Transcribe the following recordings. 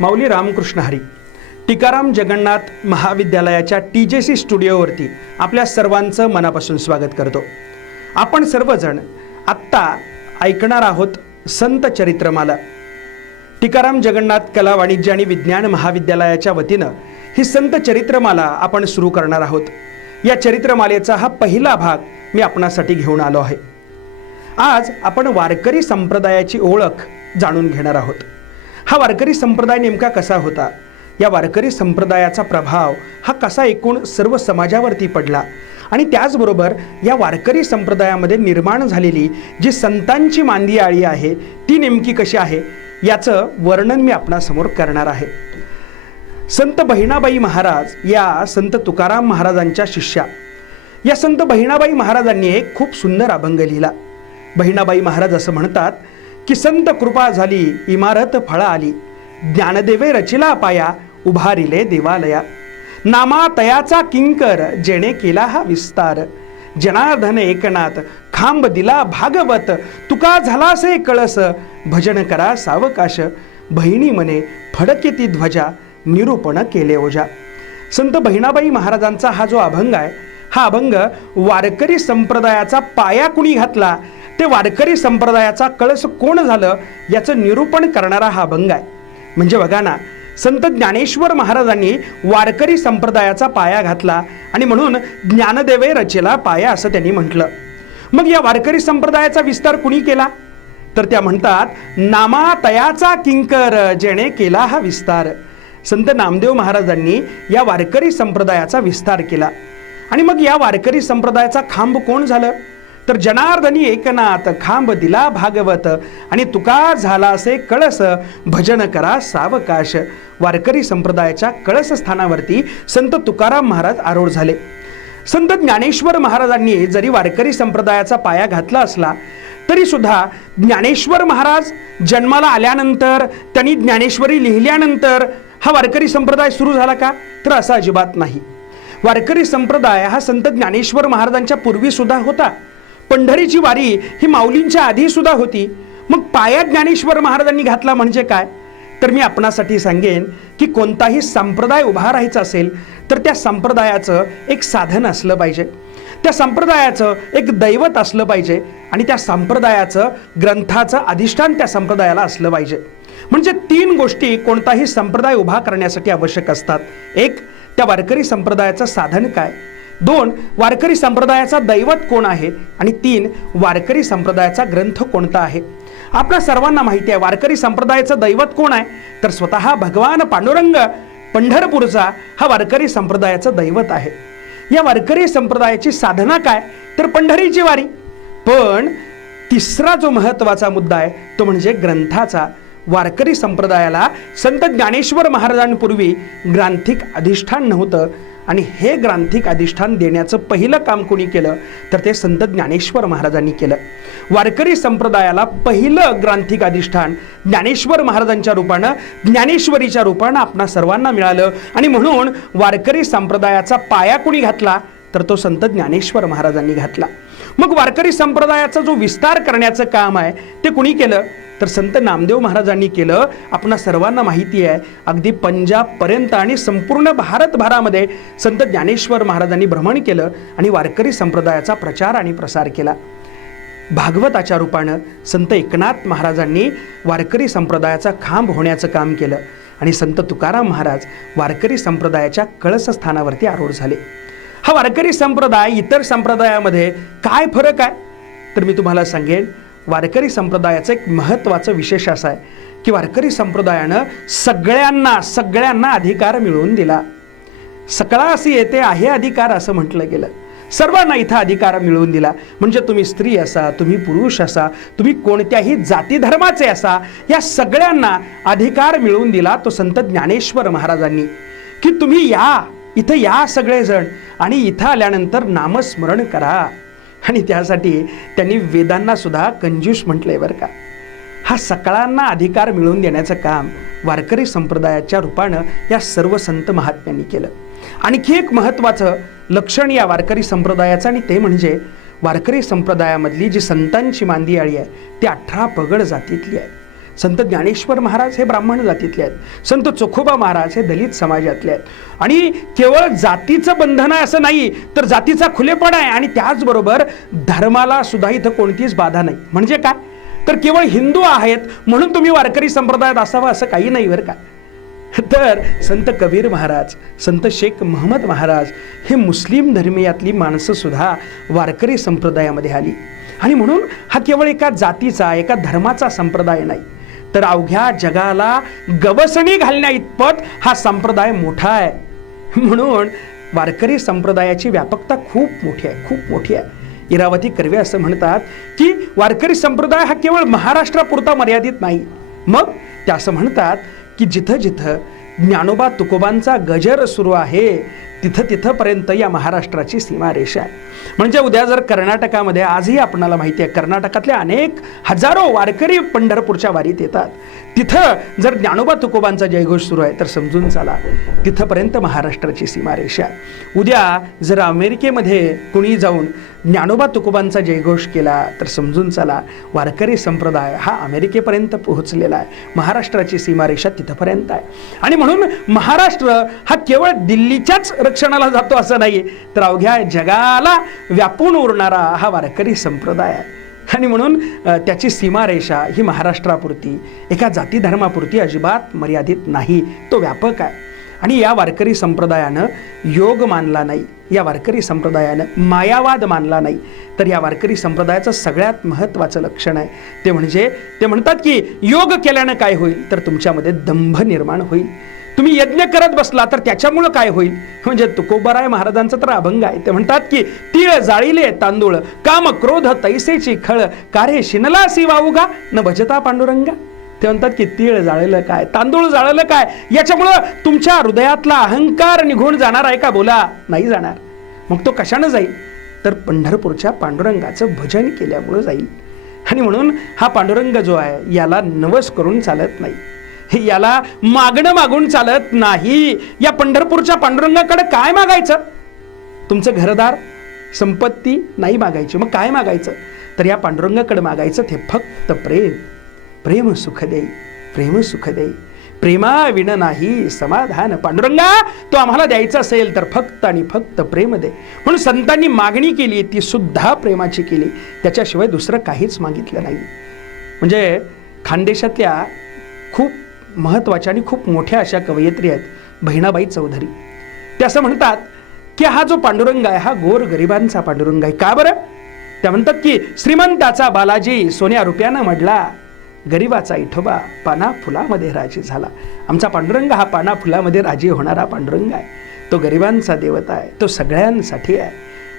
माऊली रामकृष्ण हरी. टीकाराम जगन्नाथ महाविद्यालयाच्या TJC स्टुडिओवरती आपल्या सर्वांचं मनापासून स्वागत करतो. आपण सर्वजण आत्ता ऐकणार आहोत संत चरित्रमाला. टीकाराम जगन्नाथ कला वाणिज्य आणि विज्ञान महाविद्यालयाच्या वतीनं ही संत चरित्रमाला आपण सुरू करणार आहोत. या चरित्रमालेचा हा पहिला भाग मी आपणासाठी घेऊन आलो आहे. आज आपण वारकरी संप्रदायाची ओळख जाणून घेणार आहोत. हा वारकरी संप्रदाय नेमका कसा होता, या वारकरी संप्रदायाचा प्रभाव हा कसा एकूण सर्व समाजावरती पडला आणि त्याचबरोबर या वारकरी संप्रदायामध्ये निर्माण झालेली जी संतांची मांदी आळी आहे ती नेमकी कशी आहे याचं वर्णन मी आपणासमोर करणार आहे. संत बहिणाबाई महाराज या संत तुकाराम महाराजांच्या शिष्या, या संत बहिणाबाई महाराजांनी एक खूप सुंदर अभंग लिहिला. बहिणाबाई महाराज असं म्हणतात की संत कृपा झाली इमारत फळा आली, ज्ञानदेवे रचिला पाया उभारिले देवालया, नामा तयाचा किंकर जेणे केला हा विस्तार, जनार्दन एकनाथ खांब दिला भागवत, तुका झालासे कळस भजन करा सावकाश, बहिणी मने फडके ती ध्वजा निरूपण केले ओझा. संत बहिणाबाई महाराजांचा हा जो अभंग आहे, हा अभंग वारकरी संप्रदायाचा पाया कुणी घातला, ते वारकरी संप्रदायाचा कळस कोण झालं याचं निरूपण करणारा हा अभंग आहे. म्हणजे बघा ना, संत ज्ञानेश्वर महाराजांनी वारकरी संप्रदायाचा पाया घातला आणि म्हणून ज्ञानदेवे रचेला पाया असं त्यांनी म्हटलं. मग या वारकरी संप्रदायाचा विस्तार कुणी केला, तर त्या म्हणतात नामा तयाचा किंकर जेणे केला हा विस्तार. संत नामदेव महाराजांनी या वारकरी संप्रदायाचा विस्तार केला. आणि मग या वारकरी संप्रदायाचा खांब कोण झालं, तर जनार्दनी एकनाथ खांब दिला भागवत, आणि तुका झालासे कळस भजन करा सावकाश. वारकरी संप्रदायाच्या कळस स्थानावरती संत तुकाराम महाराज आरूढ झाले. संत ज्ञानेश्वर महाराजांनी जरी वारकरी संप्रदायाचा पाया घातला असला तरी सुद्धा ज्ञानेश्वर महाराज जन्माला आल्यानंतर, त्यांनी ज्ञानेश्वरी लिहिल्यानंतर हा वारकरी संप्रदाय सुरू झाला का, तर असं अजिबात नाही. वारकरी संप्रदाय हा संत ज्ञानेश्वर महाराजांच्या पूर्वी सुद्धा होता. पंढरीची वारी ही माऊलींच्या आधी सुद्धा होती. मग पाया ज्ञानेश्वर महाराजांनी घातला म्हणजे काय, तर मी आपणासाठी सांगेन की कोणताही संप्रदाय उभा राहायचा असेल तर त्या संप्रदायाचं एक साधन असलं पाहिजे, त्या संप्रदायाचं एक दैवत असलं पाहिजे आणि त्या संप्रदायाचं ग्रंथाचं अधिष्ठान त्या संप्रदायाला असलं पाहिजे. म्हणजे तीन गोष्टी कोणताही संप्रदाय उभा करण्यासाठी आवश्यक असतात. एक, त्या वारकरी संप्रदायाचं साधन काय, दोन, वारकरी संप्रदायाचा दैवत कोण आहे, आणि तीन, वारकरी संप्रदायाचा ग्रंथ कोणता आहे. आपल्या सर्वांना माहिती आहे वारकरी संप्रदायाचं दैवत कोण आहे, तर स्वतः भगवान पांडुरंग पंढरपूरचा हा वारकरी संप्रदायाचं दैवत आहे. या वारकरी संप्रदायाची साधना काय, तर पंढरीची वारी. पण तिसरा जो महत्त्वाचा मुद्दा आहे तो म्हणजे ग्रंथाचा. वारकरी संप्रदायाला संत ज्ञानेश्वर महाराजांपूर्वी ग्रांथिक अधिष्ठान नव्हतं आणि हे ग्रांथिक अधिष्ठान देण्याचं पहिलं काम कोणी केलं, तर ते संत ज्ञानेश्वर महाराजांनी केलं. वारकरी संप्रदायाला पहिलं ग्रांथिक अधिष्ठान ज्ञानेश्वर महाराजांच्या रूपानं, ज्ञानेश्वरीच्या रूपानं आपणा सर्वांना मिळालं. आणि म्हणून वारकरी संप्रदायाचा पाया कोणी घातला, तर तो संत ज्ञानेश्वर महाराजांनी घातला. मग वारकरी संप्रदायाचा जो विस्तार करण्याचं काम आहे ते कुणी केलं, तर संत नामदेव महाराजांनी केलं. आपणा सर्वांना माहिती आहे अगदी पंजाबपर्यंत आणि संपूर्ण भारतभरामध्ये संत ज्ञानेश्वर महाराजांनी भ्रमण केलं आणि वारकरी संप्रदायाचा प्रचार आणि प्रसार केला. भागवताच्या रूपानं संत एकनाथ महाराजांनी वारकरी संप्रदायाचा खांब होण्याचं काम केलं आणि संत तुकाराम महाराज वारकरी संप्रदायाच्या कळसस्थानावरती आरूढ झाले. हा वारकरी संप्रदाय इतर संप्रदायामध्ये काय फरक आहे, तर मी तुम्हाला सांगेन. वारकरी संप्रदायाचं एक महत्त्वाचं विशेष असं आहे की वारकरी संप्रदायानं सगळ्यांना अधिकार मिळवून दिला. सकळा असे येते आहे अधिकार असं म्हटलं गेलं. सर्वांना इथं अधिकार मिळवून दिला. म्हणजे तुम्ही स्त्री असा, तुम्ही पुरुष असा, तुम्ही कोणत्याही जाती धर्माचे असा, या सगळ्यांना अधिकार मिळवून दिला तो संत ज्ञानेश्वर महाराजांनी, की तुम्ही इथं या सगळेजण आणि इथं आल्यानंतर नामस्मरण करा. आणि त्यासाठी त्यांनी वेदांना सुद्धा कंजूस म्हटलंय बरं का. हा सगळ्यांना अधिकार मिळवून देण्याचं काम वारकरी संप्रदायाच्या रूपानं या सर्व संत महात्म्यांनी केलं. आणखी एक महत्त्वाचं लक्षण या वारकरी संप्रदायाचं, आणि ते म्हणजे वारकरी संप्रदायामधली जी संतांची मांदी आळी आहे ती 18 पगड जातीतली आहे. संत ज्ञानेश्वर महाराज हे ब्राह्मण जातीतले आहेत, संत चोखोबा महाराज हे दलित समाजातले आहेत. आणि केवळ जातीचं बंधन आहे असं नाही, तर जातीचा खुलेपणा आहे आणि त्याचबरोबर धर्माला सुद्धा इथं कोणतीच बाधा नाही. म्हणजे काय, तर केवळ हिंदू आहेत म्हणून तुम्ही वारकरी संप्रदायात असावं असं काही नाही बरं का. तर संत कबीर महाराज, संत शेख महम्मद महाराज हे मुस्लिम धर्मीयातली माणसं सुद्धा वारकरी संप्रदायामध्ये आली. आणि म्हणून हा केवळ एका जातीचा, एका धर्माचा संप्रदाय नाही, तर अवघ्या जगाला गवसणी घालण्या इतपत हा संप्रदाय मोठा आहे. म्हणून वारकरी संप्रदायाची व्यापकता खूप मोठी आहे, खूप मोठी आहे. इरावती कर्वे असं म्हणतात की वारकरी संप्रदाय हा केवळ महाराष्ट्रापुरता मर्यादित नाही. मग ते असं म्हणतात की जिथं जिथं ज्ञानोबा तुकोबांचा गजर सुरू आहे तिथं तिथंपर्यंत या महाराष्ट्राची सीमारेषा आहे. म्हणजे उद्या जर कर्नाटकामध्ये, आजही आपणाला माहिती आहे, कर्नाटकातले अनेक हजारो वारकरी पंढरपूरच्या वारीत येतात. तिथं जर ज्ञानोबा तुकोबांचा जयघोष सुरू आहे तर समजून चला तिथंपर्यंत महाराष्ट्राची सीमारेषा आहे. उद्या जर अमेरिकेमध्ये कुणी जाऊन ज्ञानोबा तुकोबांचा जयघोष केला तर समजून चला वारकरी संप्रदाय हा अमेरिकेपर्यंत पोहोचलेला आहे. महाराष्ट्राची सीमारेषा तिथंपर्यंत आहे. आणि म्हणून महाराष्ट्र हा केवळ दिल्लीच्याच रक्षणाला जातो असं नाही, तर अवघ्या जगाला व्यापून उरणारा हा वारकरी संप्रदाय आहे. आणि म्हणून त्याची सीमारेषा ही महाराष्ट्रापुरती, एका जाती धर्मापुरती अजिबात मर्यादित नाही, तो व्यापक आहे. आणि या वारकरी संप्रदायानं योग मानला नाही, या वारकरी संप्रदायानं मायावाद मानला नाही, तर या वारकरी संप्रदायाचं सगळ्यात महत्त्वाचं लक्षण आहे ते म्हणजे ते म्हणतात की योग केल्यानं काय होईल, तर तुमच्यामध्ये दंभ निर्माण होईल. तुम्ही यज्ञ करत बसला तर त्याच्यामुळं काय होईल, म्हणजे तुकोबाराय महाराजांचा तर अभंग आहे. ते म्हणतात की तीळ जाळीले तांदूळ, काम क्रोध तैसेची खळ, कारे शिनलासी वाऊगा न भजता पांडुरंगा. ते म्हणतात की तीळ जाळलं काय, तांदूळ जाळलं काय, याच्यामुळं तुमच्या हृदयातला अहंकार निघून जाणार आहे का, बोला, नाही जाणार. मग तो कशानं जाईल, तर पंढरपूरच्या पांडुरंगाचं भजन केल्यामुळं जाईल. आणि म्हणून हा पांडुरंग जो आहे याला नवस करून चालत नाही, याला मागणं मागून चालत नाही. या पंढरपूरच्या पांडुरंगाकडे काय मागायचं, तुमचं घरदार संपत्ती नाही मागायची, मग काय मागायचं, तर या पांडुरंगाकडे मागायचं ते फक्त प्रेम. प्रेम सुख देई, प्रेम सुख देई, प्रेमा विण नाही समाधान. पांडुरंगा तो आम्हाला द्यायचा असेल तर फक्त आणि फक्त प्रेम दे. म्हणून संतांनी मागणी केली ती सुद्धा प्रेमाची केली, त्याच्याशिवाय दुसरं काहीच मागितलं नाही. म्हणजे खानदेशातल्या खूप महत्त्वाच्या आणि खूप मोठ्या अशा कवयित्री आहेत बहिणाबाई चौधरी. ते असं म्हणतात की हा जो पांडुरंग आहे हा गोर गरिबांचा पांडुरंग आहे. का बरं, त्या म्हणतात की श्रीमंताचा बालाजी सोन्या रुपयानं मडला, गरिबाचा इठोबा पाना फुलामध्ये राजी झाला. आमचा पांडुरंग हा पाना फुलामध्ये राजी होणारा पांडुरंग आहे, तो गरिबांचा देवता आहे, तो सगळ्यांसाठी आहे.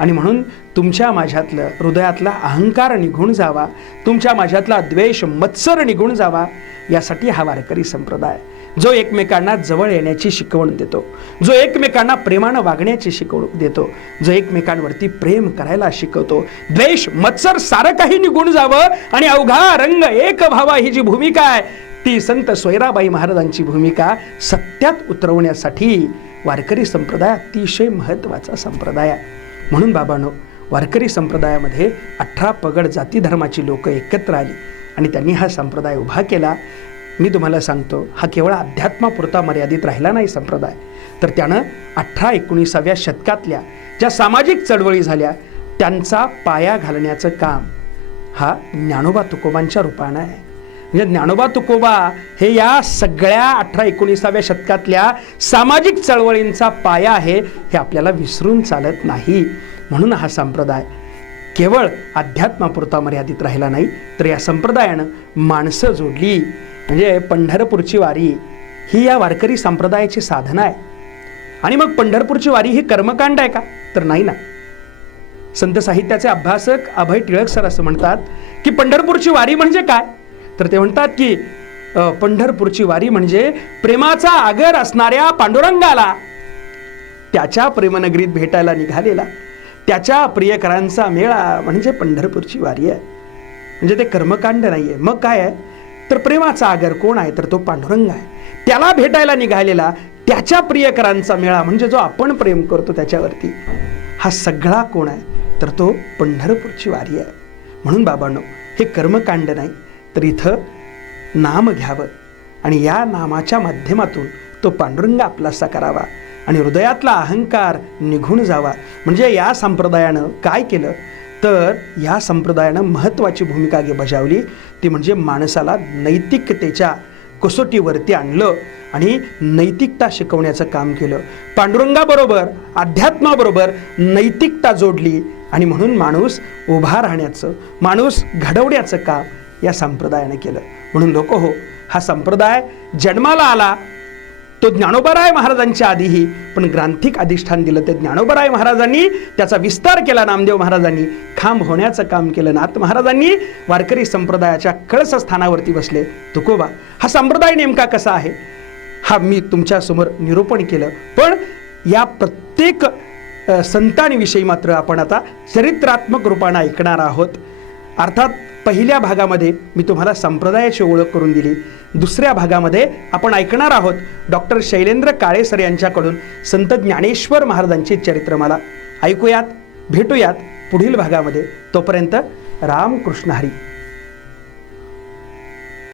आणि म्हणून तुमच्या माझ्यातलं हृदयातला अहंकार निघून जावा, तुमच्या माझ्यातला द्वेष मत्सर निघून जावा, यासाठी हा वारकरी संप्रदाय जो एकमेकांना जवळ येण्याची शिकवण देतो, जो एकमेकांना प्रेमानं वागण्याची शिकवण देतो, जो एकमेकांवरती प्रेम करायला शिकवतो, द्वेष मत्सर सारं काही निघून जावं आणि अवघा रंग एक व्हावा, ही जी भूमिका आहे ती संत सोयराबाई महाराजांची भूमिका सत्यात उतरवण्यासाठी वारकरी संप्रदाय अतिशय महत्त्वाचा संप्रदाय आहे. म्हणून बाबांनो, वारकरी संप्रदायामध्ये 18 पगड जाती धर्माची लोक एकत्र आली आणि त्यांनी हा संप्रदाय उभा केला. मी तुम्हाला सांगतो, हा केवळ अध्यात्मापुरता मर्यादित राहिला नाही संप्रदाय, तर त्यानं 18-19व्या शतकातल्या ज्या सामाजिक चळवळी झाल्या त्यांचा पाया घालण्याचं काम हा ज्ञानोबा तुकोबांच्या रूपानं आहे. म्हणजे ज्ञानोबा तुकोबा हे या सगळ्या 18-19व्या शतकातल्या सामाजिक चळवळींचा पाया आहे, हे आपल्याला विसरून चालत नाही. म्हणून हा संप्रदाय केवळ अध्यात्मापुरता मर्यादित राहिला नाही, तर या संप्रदायानं माणसं जोडली. म्हणजे पंढरपूरची वारी ही या वारकरी संप्रदायाची साधना आहे. आणि मग पंढरपूरची वारी ही कर्मकांड आहे का, तर नाही ना. संत साहित्याचे अभ्यासक अभय टिळक सर असं म्हणतात की पंढरपूरची वारी म्हणजे काय, तर ते म्हणतात की पंढरपूरची वारी म्हणजे प्रेमाचा आगर असणाऱ्या पांडुरंगाला त्याच्या प्रेमनगरीत भेटायला निघालेला त्याच्या प्रियकरांचा मेळा म्हणजे पंढरपूरची वारी आहे. म्हणजे ते कर्मकांड नाही आहे, मग काय आहे, तर प्रेमाचा आगर कोण आहे, तर तो पांडुरंग आहे. त्याला भेटायला निघालेला त्याच्या प्रियकरांचा मेळा म्हणजे जो आपण प्रेम करतो त्याच्यावरती, हा सगळा कोण आहे, तर तो पंढरपूरची वारी आहे. म्हणून बाबांनो, हे कर्मकांड नाही, तर इथं नाम घ्यावं आणि या नामाच्या माध्यमातून तो पांडुरंग आपलासा करावा आणि हृदयातला अहंकार निघून जावा. म्हणजे या संप्रदायानं काय केलं तर या संप्रदायानं महत्त्वाची भूमिका बजावली, ती म्हणजे माणसाला नैतिकतेच्या कसोटीवरती आणलं आणि नैतिकता शिकवण्याचं काम केलं. पांडुरंगाबरोबर अध्यात्माबरोबर नैतिकता जोडली आणि म्हणून माणूस उभा राहण्याचं, माणूस घडवण्याचं काम या संप्रदायानं केलं. म्हणून लोक हो, हा संप्रदाय जन्माला आला तो ज्ञानोबाराय महाराजांच्या आधीही, पण ग्रांथिक अधिष्ठान दिलं ते ज्ञानोबाराय महाराजांनी, त्याचा विस्तार केला नामदेव महाराजांनी, खांब होण्याचं काम केलं नाथ महाराजांनी, वारकरी संप्रदायाच्या कळसस्थानावरती बसले तुकोबा. हा संप्रदाय नेमका कसा आहे हा मी तुमच्या समोर निरूपण केलं, पण या प्रत्येक संतांविषयी मात्र आपण आता चरित्रात्मक रूपाने ऐकणार आहोत. अर्थात पहिल्या भागामध्ये मी तुम्हाला संप्रदायाची ओळख करून दिली. दुसऱ्या भागामध्ये आपण ऐकणार आहोत डॉक्टर शैलेंद्र काळे सर यांच्याकडून संत ज्ञानेश्वर महाराजांची चरित्रमाला. ऐकूयात, भेटूयात पुढील भागामध्ये. तोपर्यंत रामकृष्ण हरी.